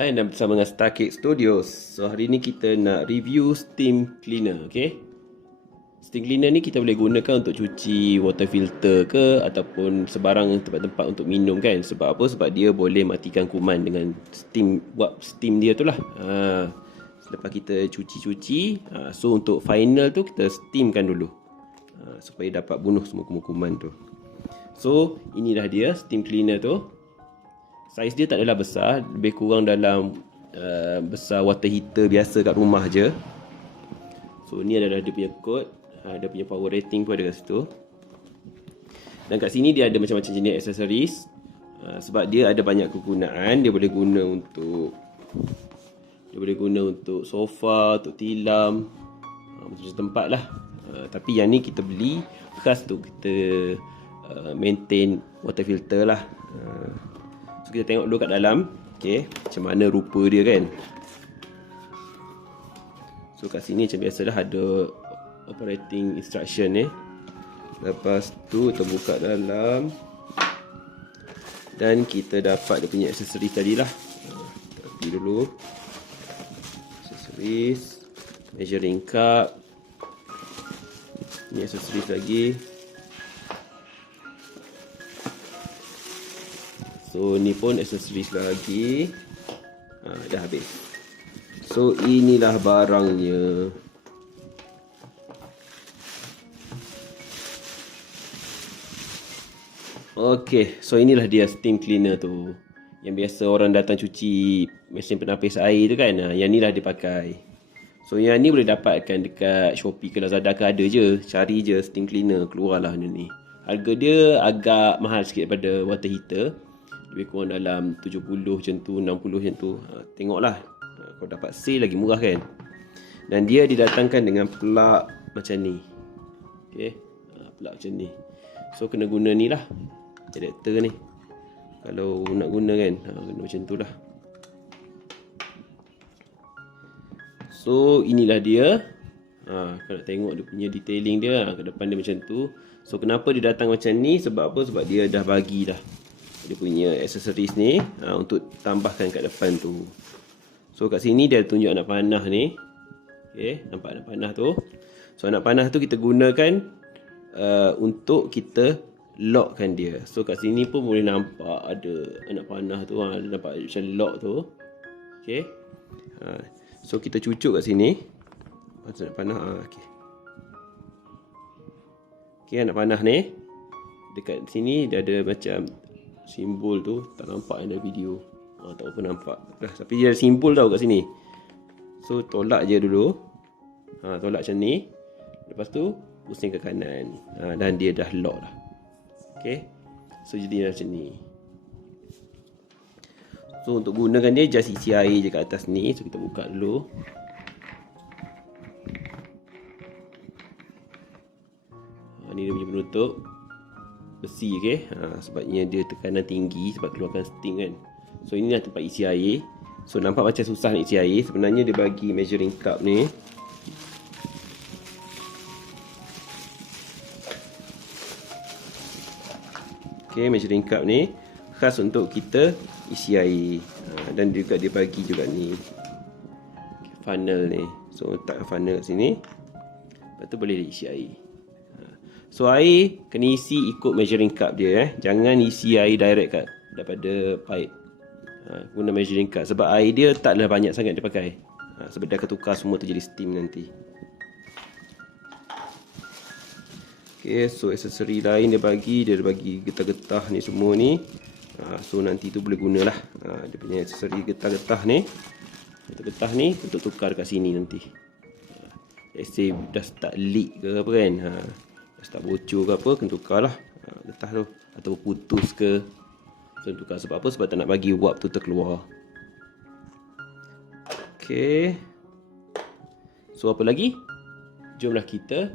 Hai, dan bersama dengan Starcade Studios. So, hari ni kita nak review steam cleaner, okay? Steam cleaner ni kita boleh gunakan untuk cuci water filter ke ataupun sebarang tempat-tempat untuk minum kan. Sebab apa? Sebab dia boleh matikan kuman dengan steam, buat steam dia tu lah. Selepas kita cuci-cuci, so untuk final tu kita steamkan dulu. Supaya dapat bunuh semua kuman-kuman tu. So, inilah dia steam cleaner tu. Saiz dia tak adalah besar, lebih kurang dalam besar water heater biasa kat rumah je. So ni adalah dia punya code, dia punya power rating pun ada kat situ. Dan kat sini dia ada macam-macam jenis aksesoris. Sebab dia ada banyak kegunaan, dia boleh guna untuk sofa, untuk tilam, macam tempat lah. Tapi yang ni kita beli khas untuk kita maintain water filter lah. So kita tengok dulu kat dalam, okay, macam mana rupa dia kan. So kat sini macam biasalah ada operating instruction ni. Lepas tu kita buka dalam dan kita dapat dia punya aksesoris tadi lah. Tapi dulu aksesoris, measuring cup, ni aksesoris lagi. So ni pun aksesoris lagi. Dah habis. So inilah barangnya. Okay, so inilah dia steam cleaner tu. Yang biasa orang datang cuci mesin penapis air tu kan. Yang ni lah dia pakai. So yang ni boleh dapatkan dekat Shopee ke Lazada ke, ada je. Cari je steam cleaner, keluarlah ni. Harga dia agak mahal sikit daripada water heater. Lebih kurang dalam 70 macam tu, 60 macam tu. Tengoklah. Kalau dapat sale lagi murah kan. Dan dia didatangkan dengan plug macam ni. Okay. Plug macam ni. So kena guna ni lah, adapter ni. Kalau nak guna kan, kena macam tu lah. So inilah dia. Kalau nak tengok dia punya detailing dia, ke depan dia macam tu. So kenapa dia datang macam ni? Sebab apa? Sebab dia dah bagi dah dia punya aksesoris ni untuk tambahkan kat depan tu. So kat sini dia tunjuk anak panah ni. Okay, nampak anak panah tu. So anak panah tu kita gunakan untuk kita lockkan dia. So kat sini pun boleh nampak ada anak panah tu, nampak macam lock tu. Okay. So kita cucuk kat sini. Anak panah. Okay. Okay, anak panah ni dekat sini dia ada macam simbol tu, tak nampak dalam video. Tak apa nampak dah, tapi dia ada simbol tau kat sini. So tolak je dulu. Tolak macam ni. Lepas tu pusing ke kanan. Dan dia dah lock lah. Okay. So jadi macam ni. So untuk gunakan dia, just isi air je kat atas ni. So kita buka dulu. Ni dia punya penutup besi, okay. Sebabnya dia tekanan tinggi sebab keluarkan steam kan. So inilah tempat isi air. So nampak macam susah nak isi air. Sebenarnya dia bagi measuring cup ni. Okay, measuring cup ni khas untuk kita isi air. Dan juga dia bagi juga ni funnel ni. So letak funnel kat sini. Lepas tu boleh isi air. So air kena isi ikut measuring cup dia. Jangan isi air direct daripada pipe. Guna measuring cup. Sebab air dia taklah banyak sangat dia pakai. Sebab dia akan tukar semua tu jadi steam nanti. Okay, so aksesori lain dia bagi getah-getah ni semua ni. So nanti tu boleh gunalah. Dia punya aksesori getah-getah ni. Getah-getah ni untuk tukar kat sini nanti. Let's say dah start leak ke apa kan. Start bocor ke apa, kena tukar lah getah tu. Atau putus ke. So tukar sebab apa? Sebab tak nak bagi wap tu terkeluar. Okay. So apa lagi? Jomlah kita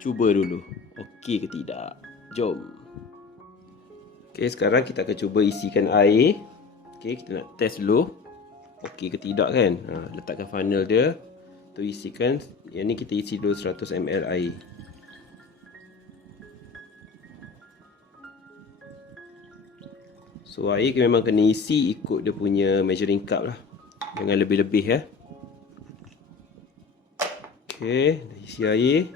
cuba dulu. Okey ke tidak? Jom. Okay, sekarang kita akan cuba isikan air. Okay, kita nak test dulu. Okey ke tidak kan? Letakkan funnel dia. Tu isikan. Yang ni kita isi dulu 100 ml air. So air memang kena isi ikut dia punya measuring cup lah. Jangan lebih-lebih ya. Okey, dah isi air.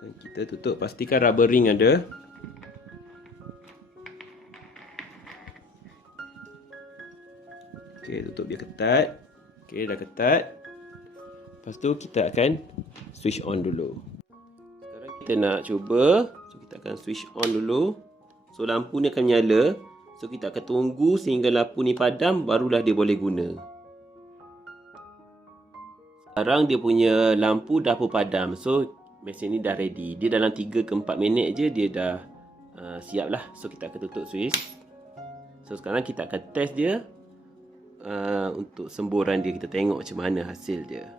Dan kita tutup, pastikan rubber ring ada. Okey, tutup dia ketat. Okey, dah ketat. Lepas tu kita akan switch on dulu. Sekarang kita nak cuba. So kita akan switch on dulu. So lampu ni akan menyala. So kita akan tunggu sehingga lampu ni padam, barulah dia boleh guna. Sekarang dia punya lampu dah pun padam. So mesin ni dah ready. Dia dalam 3 ke 4 minit je dia dah siap lah. So kita akan tutup switch. So sekarang kita akan test dia untuk semburan dia. Kita tengok macam mana hasil dia.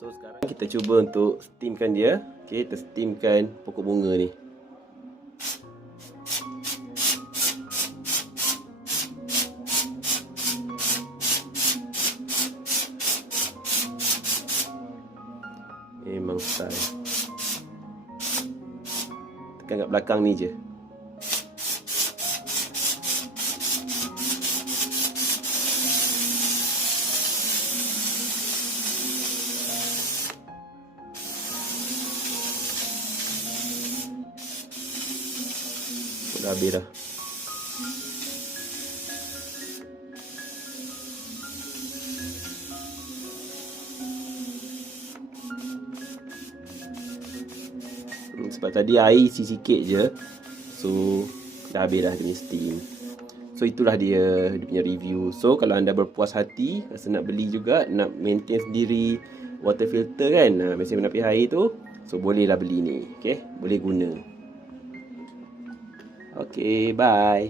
So sekarang kita cuba untuk steamkan dia. Okay, kita steamkan pokok bunga ni. Memang style. Tekan kat belakang ni je. Dah habis dah. Sebab tadi air isi sikit je. So dah habis dah dia punya steam. So itulah dia punya review. So kalau anda berpuas hati, rasa nak beli juga, nak maintain sendiri water filter kan, mesin penapis air tu, so bolehlah beli ni. Okay, boleh guna. Okay, bye.